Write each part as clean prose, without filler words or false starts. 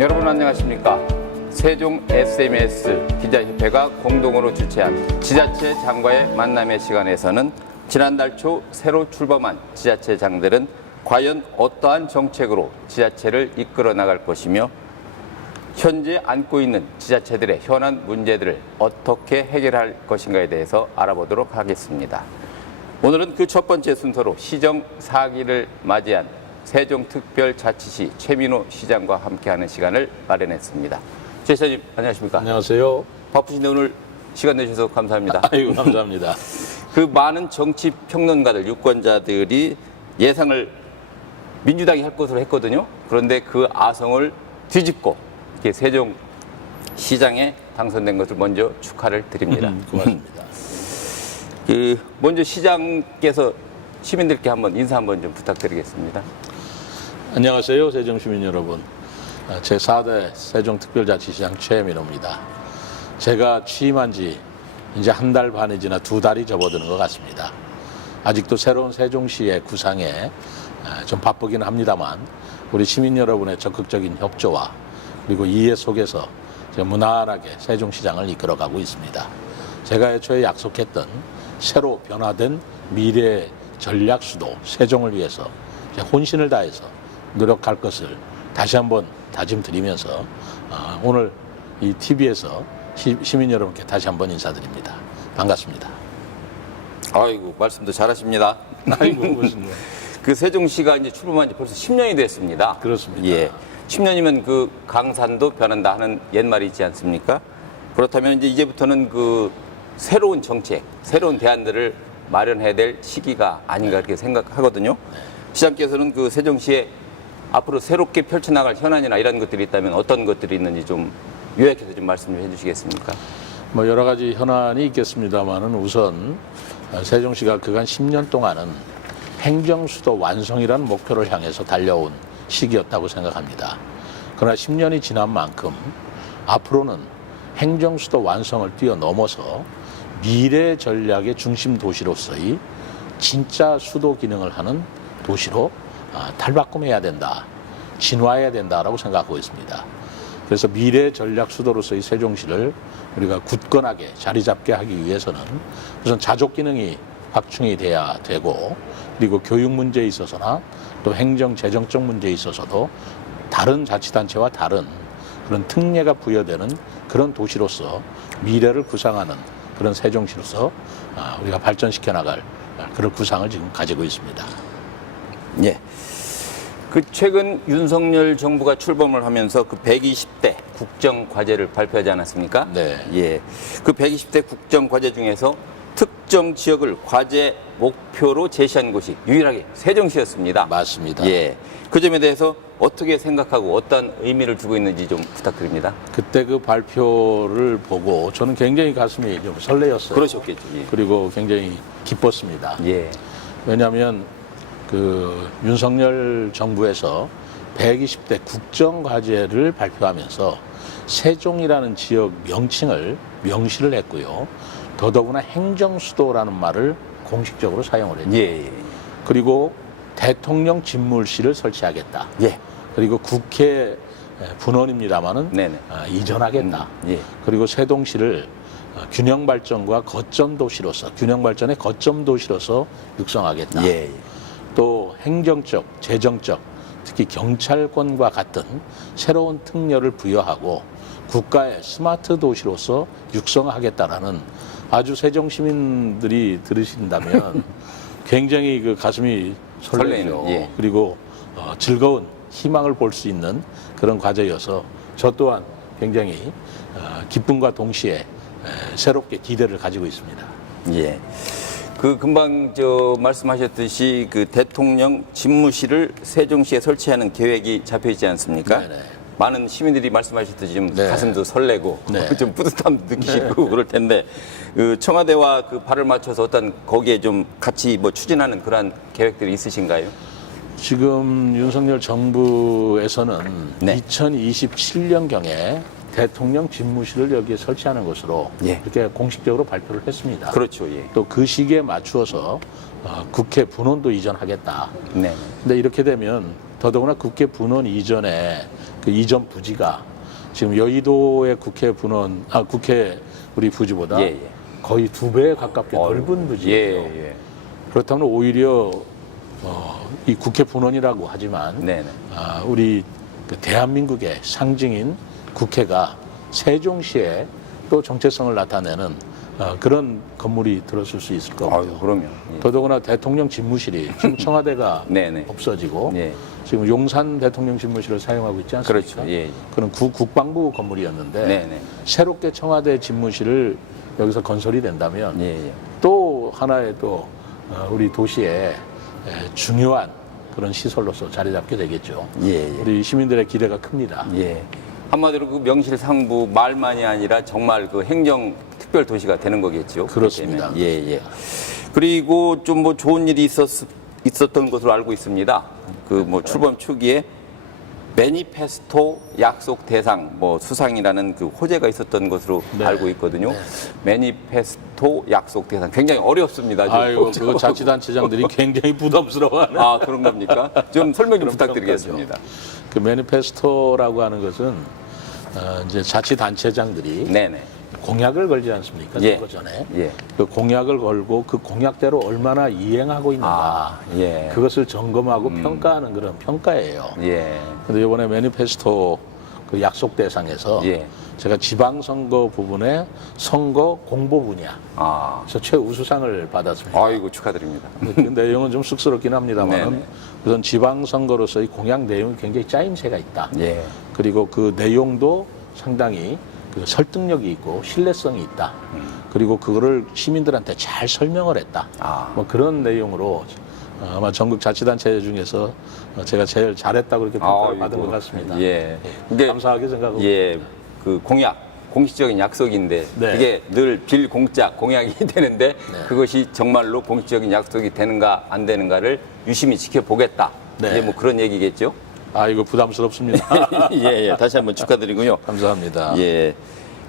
여러분 안녕하십니까? 세종 SMS 기자협회가 공동으로 주최한 지자체 장과의 만남의 시간에서는 지난달 초 새로 출범한 지자체장들은 과연 어떠한 정책으로 지자체를 이끌어 나갈 것이며 현재 안고 있는 지자체들의 현안 문제들을 어떻게 해결할 것인가에 대해서 알아보도록 하겠습니다. 오늘은 그 첫 번째 순서로 시정 4기를 맞이한 세종특별자치시 최민호 시장과 함께하는 시간을 마련했습니다. 최 시장님 안녕하십니까? 안녕하세요. 바쁘신데 오늘 시간 내주셔서 감사합니다. 아이고 감사합니다. 그 많은 정치 평론가들, 유권자들이 예상을 민주당이 할 것으로 했거든요. 그런데 그 아성을 뒤집고 이렇게 세종시장에 당선된 것을 먼저 축하를 드립니다. 고맙습니다. 먼저 시장께서 시민들께 한번 인사 한번 좀 부탁드리겠습니다. 안녕하세요, 세종시민 여러분. 제4대 세종특별자치시장 최민호입니다. 제가 취임한 지 이제 한 달 반이 지나 2달이 접어드는 것 같습니다. 아직도 새로운 세종시의 구상에 좀 바쁘긴 합니다만 우리 시민 여러분의 적극적인 협조와 그리고 이해 속에서 무난하게 세종시장을 이끌어가고 있습니다. 제가 애초에 약속했던 새로 변화된 미래 전략 수도 세종을 위해서 혼신을 다해서 노력할 것을 다시 한번 다짐드리면서 오늘 이 TV에서 시민 여러분께 다시 한번 인사드립니다. 반갑습니다. 아이고 말씀도 잘하십니다. 아이고 무슨 그 세종시가 이제 출범한 지 벌써 10년이 됐습니다. 그렇습니다. 예. 10년이면 그 강산도 변한다 하는 옛말이 있지 않습니까? 그렇다면 이제부터는 그 새로운 정책, 새로운 대안들을 마련해야 될 시기가 아닌가 이렇게 생각하거든요. 시장께서는 그 세종시에 앞으로 새롭게 펼쳐나갈 현안이나 이런 것들이 있다면 어떤 것들이 있는지 좀 요약해서 좀 말씀 좀 해주시겠습니까? 뭐 여러 가지 현안이 있겠습니다만은 우선 세종시가 그간 10년 동안은 행정수도 완성이라는 목표를 향해서 달려온 시기였다고 생각합니다. 그러나 10년이 지난 만큼 앞으로는 행정수도 완성을 뛰어넘어서 미래 전략의 중심 도시로서의 진짜 수도 기능을 하는 도시로 탈바꿈해야 된다, 진화해야 된다라고 생각하고 있습니다. 그래서 미래 전략 수도로서의 세종시를 우리가 굳건하게 자리 잡게 하기 위해서는 우선 자족 기능이 확충이 돼야 되고 그리고 교육 문제에 있어서나 또 행정 재정적 문제에 있어서도 다른 자치단체와 다른 그런 특례가 부여되는 그런 도시로서 미래를 구상하는 그런 세종시로서 우리가 발전시켜 나갈 그런 구상을 지금 가지고 있습니다. 예. 그 최근 윤석열 정부가 출범을 하면서 그 120대 국정 과제를 발표하지 않았습니까? 네. 예. 그 120대 국정 과제 중에서 특정 지역을 과제 목표로 제시한 곳이 유일하게 세종시였습니다. 맞습니다. 예. 그 점에 대해서 어떻게 생각하고 어떤 의미를 두고 있는지 좀 부탁드립니다. 그때 그 발표를 보고 저는 굉장히 가슴이 좀 설레었어요. 그러셨겠죠. 예. 그리고 굉장히 기뻤습니다. 예. 왜냐하면 그 윤석열 정부에서 120대 국정과제를 발표하면서 세종이라는 지역 명시를 했고요. 더더구나 행정수도라는 말을 공식적으로 사용을 했죠. 예. 그리고 대통령 집무실을 설치하겠다. 예. 그리고 국회 분원입니다마는 네네. 이전하겠다. 예. 그리고 세종시를 균형발전과 거점도시로서 균형발전의 거점도시로서 육성하겠다. 예. 또 행정적, 재정적, 특히 경찰권과 같은 새로운 특례를 부여하고 국가의 스마트 도시로서 육성하겠다라는 아주 세종 시민들이 들으신다면 굉장히 그 가슴이 설레죠. 예. 그리고 즐거운 희망을 볼 수 있는 그런 과제여서 저 또한 굉장히 기쁨과 동시에 새롭게 기대를 가지고 있습니다. 예. 그 금방 말씀하셨듯이 그 대통령 집무실을 세종시에 설치하는 계획이 잡혀 있지 않습니까? 네네. 많은 시민들이 말씀하셨듯이 좀 네. 가슴도 설레고 네. 좀 뿌듯함 느끼시고 그럴 텐데 그 청와대와 그 발을 맞춰서 어떤 거기에 좀 같이 뭐 추진하는 그러한 계획들이 있으신가요? 지금 윤석열 정부에서는 네. 2027년경에 대통령 집무실을 여기에 설치하는 것으로 예. 이렇게 공식적으로 발표를 했습니다. 그렇죠. 예. 또 그 시기에 맞추어서 국회 분원도 이전하겠다. 네. 근데 이렇게 되면 더더구나 국회 분원 이전에 그 이전 부지가 지금 여의도의 국회 우리 부지보다 예, 예. 거의 2배에 가깝게 넓은 부지예요. 예, 예. 그렇다면 오히려 이 국회 분원이라고 하지만 네네. 우리 그 대한민국의 상징인 국회가 세종시에 또 정체성을 나타내는 그런 건물이 들어설 수 있을 거고요. 아유, 그럼요. 예. 더더구나 대통령 집무실이 지금 청와대가 네네. 없어지고 예. 지금 용산 대통령 집무실을 사용하고 있지 않습니까? 그렇죠. 예, 예. 그런 국방부 건물이었는데 네네. 새롭게 청와대 집무실을 여기서 건설이 된다면 예, 예. 또 하나의 또 우리 도시의 중요한 그런 시설로서 자리 잡게 되겠죠. 예, 예. 우리 시민들의 기대가 큽니다. 예. 한마디로 그 명실상부 말만이 아니라 정말 그 행정 특별 도시가 되는 거겠죠. 그렇습니다. 예, 예. 그리고 좀 뭐 좋은 일이 있었던 것으로 알고 있습니다. 그 뭐 출범 초기에 매니페스토 약속 대상 뭐 수상이라는 그 호재가 있었던 것으로 네. 알고 있거든요. 네. 매니페스토 약속 대상 굉장히 어렵습니다. 좀 아이고, 복잡하고. 그 자치단체장들이 굉장히 부담스러워하는. 아, 그런 겁니까? 좀 설명 좀 그럼 부탁드리겠습니다. 그 매니페스토라고 하는 것은 이제 자치단체장들이 네네. 공약을 걸지 않습니까? 예. 선거 전에. 예. 그 공약을 걸고 그 공약대로 얼마나 이행하고 있는가. 예. 그것을 점검하고 평가하는 그런 평가예요. 예. 근데 이번에 매니페스토 그 약속 대상에서 예. 제가 지방선거 부분에 선거 공보 분야 아. 그래서 최우수상을 받았습니다. 아이고, 축하드립니다. 그 내용은 좀 쑥스럽긴 합니다만 네네. 우선 지방선거로서의 공약 내용이 굉장히 짜임새가 있다. 예. 그리고 그 내용도 상당히 그 설득력이 있고 신뢰성이 있다. 그리고 그거를 시민들한테 잘 설명을 했다. 아. 뭐 그런 내용으로 아마 전국 자치단체 중에서 제가 제일 잘했다고 그렇게 평가를 받은 것 같습니다. 예. 예. 감사하게 생각하고 예. 그 공약, 공식적인 약속인데 네. 그게 늘 빌공짜 공약이 되는데 네. 그것이 정말로 공식적인 약속이 되는가 안 되는가를 유심히 지켜보겠다. 네. 이제 뭐 그런 얘기겠죠? 아 이거 부담스럽습니다. 예, 예. 다시 한번 축하드리고요. 감사합니다. 예.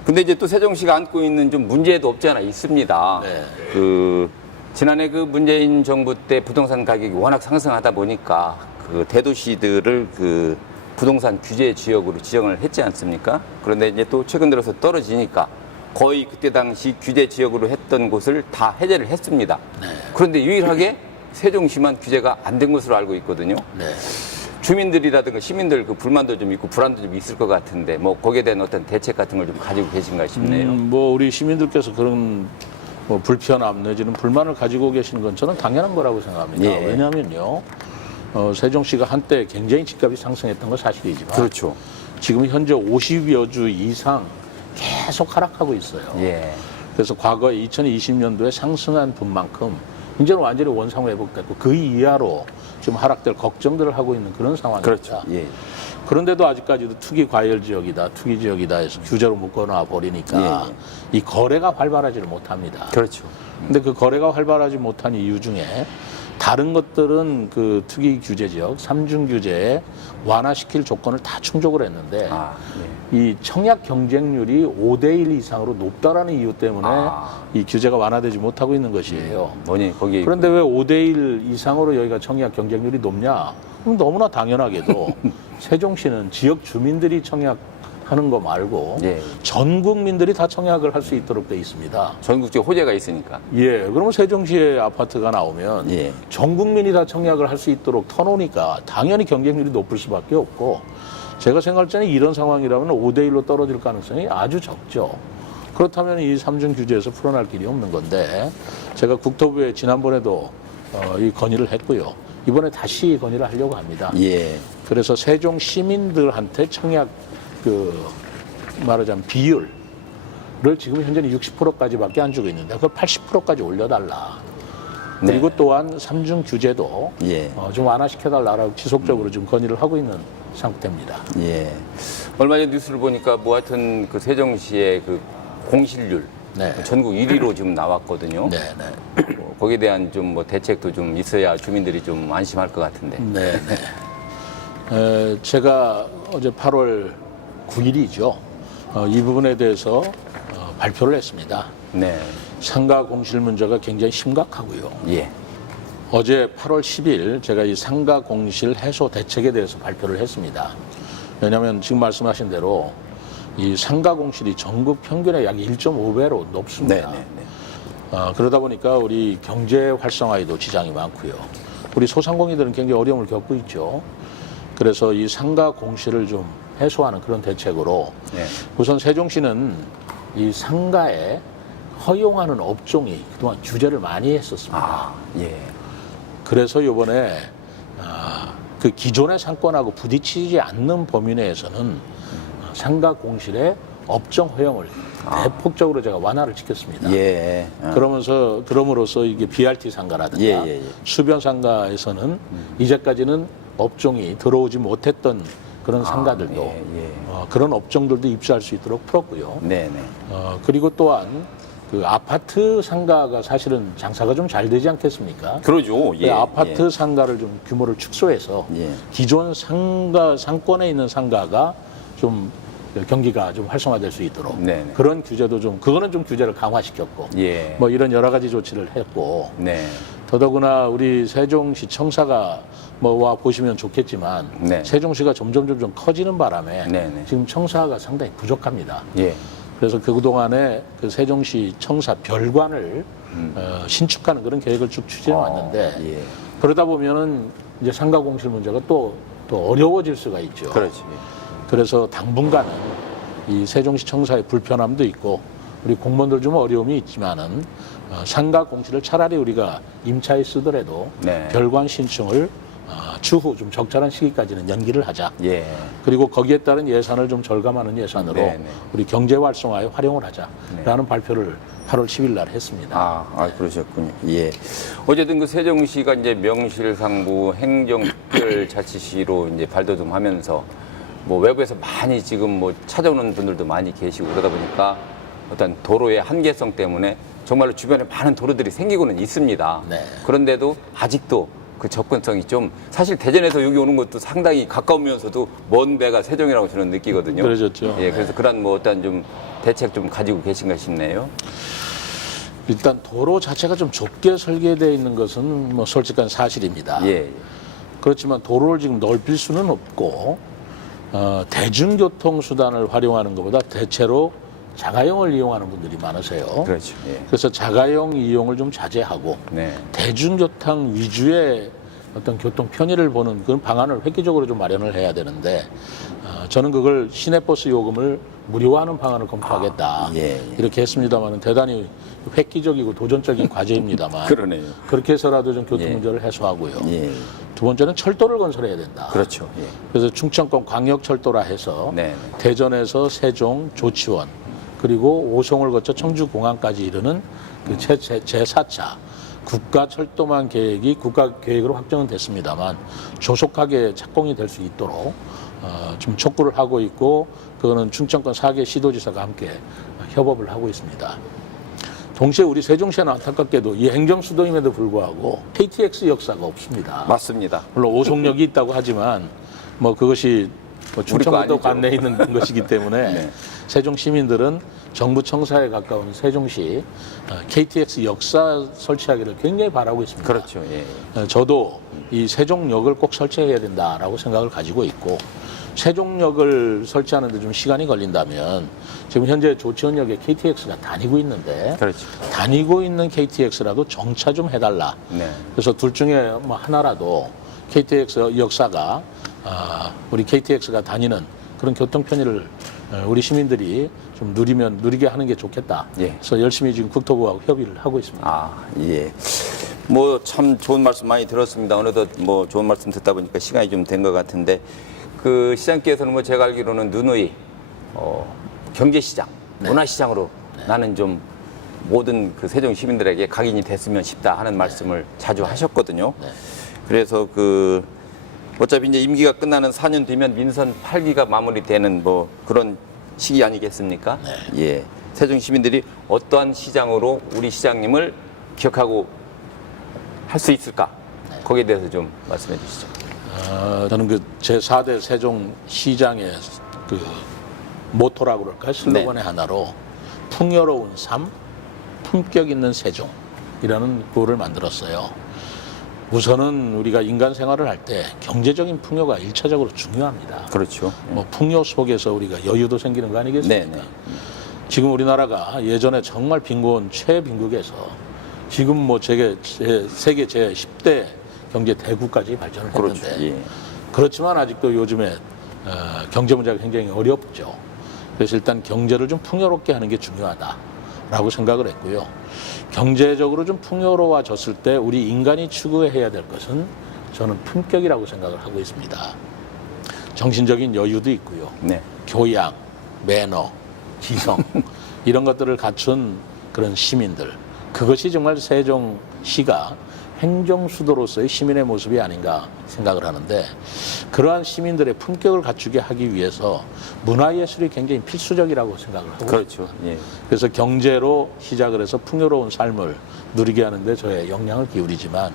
근데 이제 또 세종시가 안고 있는 좀 문제도 없지 않아 있습니다. 네. 그 지난해 그 문재인 정부 때 부동산 가격이 워낙 상승하다 보니까 그 대도시들을 그 부동산 규제 지역으로 지정을 했지 않습니까? 그런데 이제 또 최근 들어서 떨어지니까 거의 그때 당시 규제 지역으로 했던 곳을 다 해제를 했습니다. 네. 그런데 유일하게 세종시만 규제가 안 된 것으로 알고 있거든요. 네. 주민들이라든가 시민들 그 불만도 좀 있고 불안도 좀 있을 것 같은데 뭐 거기에 대한 어떤 대책 같은 걸 좀 가지고 계신가 싶네요. 뭐 우리 시민들께서 그런 뭐 불편함 내지는 불만을 가지고 계시는 건 저는 당연한 거라고 생각합니다. 예. 왜냐하면요, 세종시가 한때 굉장히 집값이 상승했던 건 사실이지만 그렇죠. 지금 현재 50여 주 이상 계속 하락하고 있어요. 예. 그래서 과거 2020년도에 상승한 분만큼 이제는 완전히 원상 회복됐고 그 이하로 지금 하락될 걱정들을 하고 있는 그런 상황입니다. 그렇죠. 예. 그런데도 아직까지도 투기 과열 지역이다, 투기 지역이다 해서 규제로 묶어놔 버리니까 이 거래가 활발하지를 못합니다. 그렇죠. 근데 그 거래가 활발하지 못한 이유 중에 다른 것들은 그 투기 규제 지역, 삼중 규제에 완화시킬 조건을 다 충족을 했는데 아, 이 청약 경쟁률이 5대1 이상으로 높다라는 이유 때문에 이 규제가 완화되지 못하고 있는 것이에요. 뭐니 거기 그런데 왜 5대1 이상으로 여기가 청약 경쟁률이 높냐? 그럼 너무나 당연하게도 세종시는 지역 주민들이 청약하는 거 말고 예. 전 국민들이 다 청약을 할 수 있도록 돼 있습니다. 전국적 호재가 있으니까. 예, 그러면 세종시에 아파트가 나오면 예. 전 국민이 다 청약을 할 수 있도록 터놓으니까 당연히 경쟁률이 높을 수밖에 없고 제가 생각할 때는 이런 상황이라면 5대1로 떨어질 가능성이 아주 적죠. 그렇다면 이 삼중 규제에서 풀어날 길이 없는 건데 제가 국토부에 지난번에도 이 건의를 했고요. 이번에 다시 건의를 하려고 합니다. 예. 그래서 세종 시민들한테 청약 말하자면 비율을 지금 현재는 60%까지밖에 안 주고 있는데 그걸 80%까지 올려달라. 그리고 또한 삼중 규제도 예. 좀 완화시켜달라고 지속적으로 좀 건의를 하고 있는 상태입니다. 예. 얼마 전 뉴스를 보니까 뭐 하여튼 그 세종시의 그 공실률 네. 전국 1위로 지금 나왔거든요. 네, 네. 뭐 거기에 대한 좀 뭐 대책도 좀 있어야 주민들이 좀 안심할 것 같은데. 네, 네. 제가 어제 8월 9일이죠. 이 부분에 대해서 발표를 했습니다. 네. 상가 공실 문제가 굉장히 심각하고요. 예. 어제 8월 10일 제가 이 상가 공실 해소 대책에 대해서 발표를 했습니다. 왜냐하면 지금 말씀하신 대로 이 상가 공실이 전국 평균의 약 1.5배로 높습니다. 네. 그러다 보니까 우리 경제 활성화에도 지장이 많고요. 우리 소상공인들은 굉장히 어려움을 겪고 있죠. 그래서 이 상가 공실을 좀 해소하는 그런 대책으로 네. 우선 세종시는 이 상가에 허용하는 업종이 그동안 규제를 많이 했었습니다. 아, 예. 그래서 이번에 그 기존의 상권하고 부딪히지 않는 범위 내에서는 상가 공실의 업종 허용을 대폭적으로 제가 완화를 시켰습니다. 예. 그럼으로써 이게 BRT 상가라든가 예. 수변 상가에서는 이제까지는 업종이 들어오지 못했던 그런 상가들도 예. 그런 업종들도 입주할 수 있도록 풀었고요. 네네. 그리고 또한 그 아파트 상가가 사실은 장사가 좀 잘 되지 않겠습니까? 그러죠. 그 아파트 상가를 좀 규모를 축소해서 예. 기존 상권에 있는 상가가 좀 경기가 좀 활성화될 수 있도록 네네. 그런 규제도 그거는 좀 규제를 강화시켰고 예. 뭐 이런 여러 가지 조치를 했고 네. 더더구나 우리 세종시 청사가 와 보시면 좋겠지만 네. 세종시가 점점 커지는 바람에 네네. 지금 청사가 상당히 부족합니다. 예. 그래서 그동안에 그 세종시 청사 별관을 신축하는 그런 계획을 쭉 추진해 왔는데 예. 그러다 보면은 이제 상가 공실 문제가 또 어려워질 수가 있죠. 그렇지. 그래서 당분간은 이 세종시 청사의 불편함도 있고 우리 공무원들 좀 어려움이 있지만은 상가 공실을 차라리 우리가 임차에 쓰더라도 네. 별관 신청을 추후 좀 적절한 시기까지는 연기를 하자. 예. 그리고 거기에 따른 예산을 좀 절감하는 예산으로 네네. 우리 경제 활성화에 활용을 하자라는 발표를 8월 10일 날 했습니다. 그러셨군요. 예. 어쨌든 그 세종시가 이제 명실상부 행정특별자치시로 이제 발돋움하면서 뭐 외부에서 많이 지금 뭐 찾아오는 분들도 많이 계시고 그러다 보니까 어떤 도로의 한계성 때문에 정말로 주변에 많은 도로들이 생기고는 있습니다. 네. 그런데도 아직도 그 접근성이 좀 사실 대전에서 여기 오는 것도 상당히 가까우면서도 먼 배가 세종이라고 저는 느끼거든요. 그러셨죠. 예, 그래서 그런 뭐 어떤 좀 대책 좀 가지고 계신가 싶네요. 일단 도로 자체가 좀 좁게 설계되어 있는 것은 뭐 솔직한 사실입니다. 예. 그렇지만 도로를 지금 넓힐 수는 없고 대중교통 수단을 활용하는 것보다 대체로 자가용을 이용하는 분들이 많으세요. 그렇죠. 예. 그래서 자가용 이용을 좀 자제하고 네. 대중교통 위주의 어떤 교통 편의를 보는 그런 방안을 획기적으로 좀 마련을 해야 되는데 저는 그걸 시내버스 요금을 무료화하는 방안을 검토하겠다. 예. 이렇게 했습니다만 대단히 획기적이고 도전적인 과제입니다만 그러네요. 그렇게 해서라도 좀 교통 예. 문제를 해소하고요. 예. 두 번째는 철도를 건설해야 된다. 그렇죠. 예. 그래서 충청권 광역철도라 해서 네. 대전에서 세종, 조치원 그리고 오송을 거쳐 청주공항까지 이르는 그 제4차 국가철도망 계획이 국가계획으로 확정은 됐습니다만 조속하게 착공이 될 수 있도록 좀 촉구를 하고 있고 그거는 충청권 4개 시도지사가 함께 협업을 하고 있습니다. 동시에 우리 세종시는 안타깝게도 이 행정수도임에도 불구하고 KTX 역사가 없습니다. 맞습니다. 물론 오송역이 있다고 하지만 뭐 그것이 뭐 충청북도 아니죠. 관내에 있는 것이기 때문에 네. 세종 시민들은 정부 청사에 가까운 세종시 KTX 역사 설치하기를 굉장히 바라고 있습니다. 그렇죠. 예. 저도 이 세종역을 꼭 설치해야 된다라고 생각을 가지고 있고 세종역을 설치하는데 좀 시간이 걸린다면 지금 현재 조치원역에 KTX가 다니고 있는데 그렇죠. 다니고 있는 KTX라도 정차 좀 해달라. 네. 그래서 둘 중에 뭐 하나라도 KTX 역사가 우리 KTX가 다니는 그런 교통 편의를 우리 시민들이 좀 누리게 하는 게 좋겠다. 예. 그래서 열심히 지금 국토부하고 협의를 하고 있습니다. 예. 뭐 참 좋은 말씀 많이 들었습니다. 어느덧 뭐 좋은 말씀 듣다 보니까 시간이 좀 된 것 같은데 그 시장께서는 뭐 제가 알기로는 누누이 경제시장, 문화시장으로 나는 좀 모든 그 세종 시민들에게 각인이 됐으면 싶다 하는 말씀을 자주 하셨거든요. 그래서 그 어차피 이제 임기가 끝나는 4년 뒤면 민선 8기가 마무리되는 뭐 그런 시기 아니겠습니까? 예. 세종 시민들이 어떠한 시장으로 우리 시장님을 기억하고 할 수 있을까? 거기에 대해서 좀 말씀해 주시죠. 저는 그 제4대 세종시장의 그 모토라고 그럴까요? 슬로건의 하나로 풍요로운 삶, 품격 있는 세종이라는 구호를 만들었어요. 우선은 우리가 인간 생활을 할 때 경제적인 풍요가 일차적으로 중요합니다. 그렇죠. 뭐 풍요 속에서 우리가 여유도 생기는 거 아니겠습니까? 네, 네. 지금 우리나라가 예전에 정말 빈곤 최빈국에서 지금 뭐 세계 제10대 경제 대국까지 발전을 했는데 그렇죠. 예. 그렇지만 아직도 요즘에 경제 문제가 굉장히 어렵죠. 그래서 일단 경제를 좀 풍요롭게 하는 게 중요하다라고 생각을 했고요. 경제적으로 좀 풍요로워졌을 때 우리 인간이 추구해야 될 것은 저는 품격이라고 생각을 하고 있습니다. 정신적인 여유도 있고요. 네. 교양, 매너, 지성 이런 것들을 갖춘 그런 시민들, 그것이 정말 세종시가 행정수도로서의 시민의 모습이 아닌가 생각을 하는데, 그러한 시민들의 품격을 갖추게 하기 위해서 문화예술이 굉장히 필수적이라고 생각을 하고 그렇죠. 있습니다. 예. 그래서 경제로 시작을 해서 풍요로운 삶을 누리게 하는데 저의 역량을 기울이지만,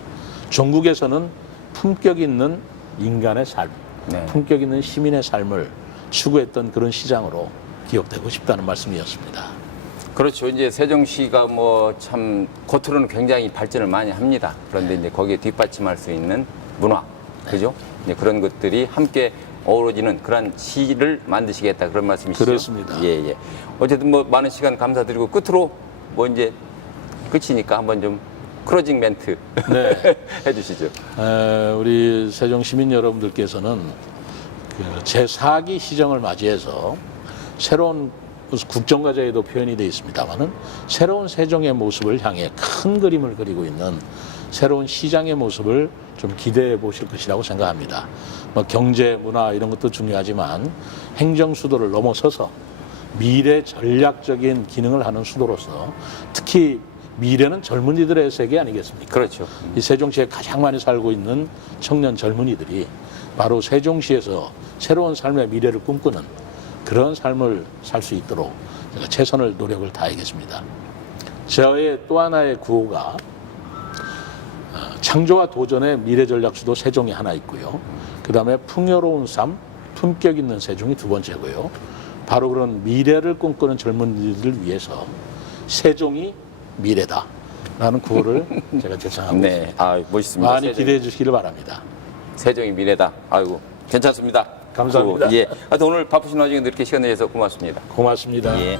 종국에서는 품격 있는 인간의 삶, 네. 품격 있는 시민의 삶을 추구했던 그런 시장으로 기억되고 싶다는 말씀이었습니다. 그렇죠. 이제 세종시가 뭐 참 겉으로는 굉장히 발전을 많이 합니다. 그런데 이제 거기에 뒷받침할 수 있는 문화, 그죠? 이제 그런 것들이 함께 어우러지는 그런 시를 만드시겠다, 그런 말씀이시죠? 그렇습니다. 예, 예. 어쨌든 뭐 많은 시간 감사드리고 끝으로 뭐 이제 끝이니까 한번 좀 클로징 멘트 네. 해주시죠. 우리 세종 시민 여러분들께서는 그 제4기 시정을 맞이해서 새로운 무슨 국정과제에도 표현이 되어 있습니다만은 새로운 세종의 모습을 향해 큰 그림을 그리고 있는 새로운 시장의 모습을 좀 기대해 보실 것이라고 생각합니다. 뭐 경제, 문화 이런 것도 중요하지만 행정 수도를 넘어서서 미래 전략적인 기능을 하는 수도로서 특히 미래는 젊은이들의 세계 아니겠습니까? 그렇죠. 이 세종시에 가장 많이 살고 있는 청년 젊은이들이 바로 세종시에서 새로운 삶의 미래를 꿈꾸는 그런 삶을 살 수 있도록 제가 최선을 노력을 다하겠습니다. 저의 또 하나의 구호가 창조와 도전의 미래 전략 수도 세종이 하나 있고요. 그 다음에 풍요로운 삶, 품격 있는 세종이 두 번째고요. 바로 그런 미래를 꿈꾸는 젊은이들을 위해서 세종이 미래다라는 구호를 제가 제창하고 네. 있습니다. 아, 멋있습니다. 많이 기대해 주시기를 바랍니다. 세종이 미래다. 아이고, 괜찮습니다. 감사합니다. 예. 하여튼 오늘 바쁘신 와중에 이렇게 시간 내셔서 고맙습니다. 고맙습니다. 예.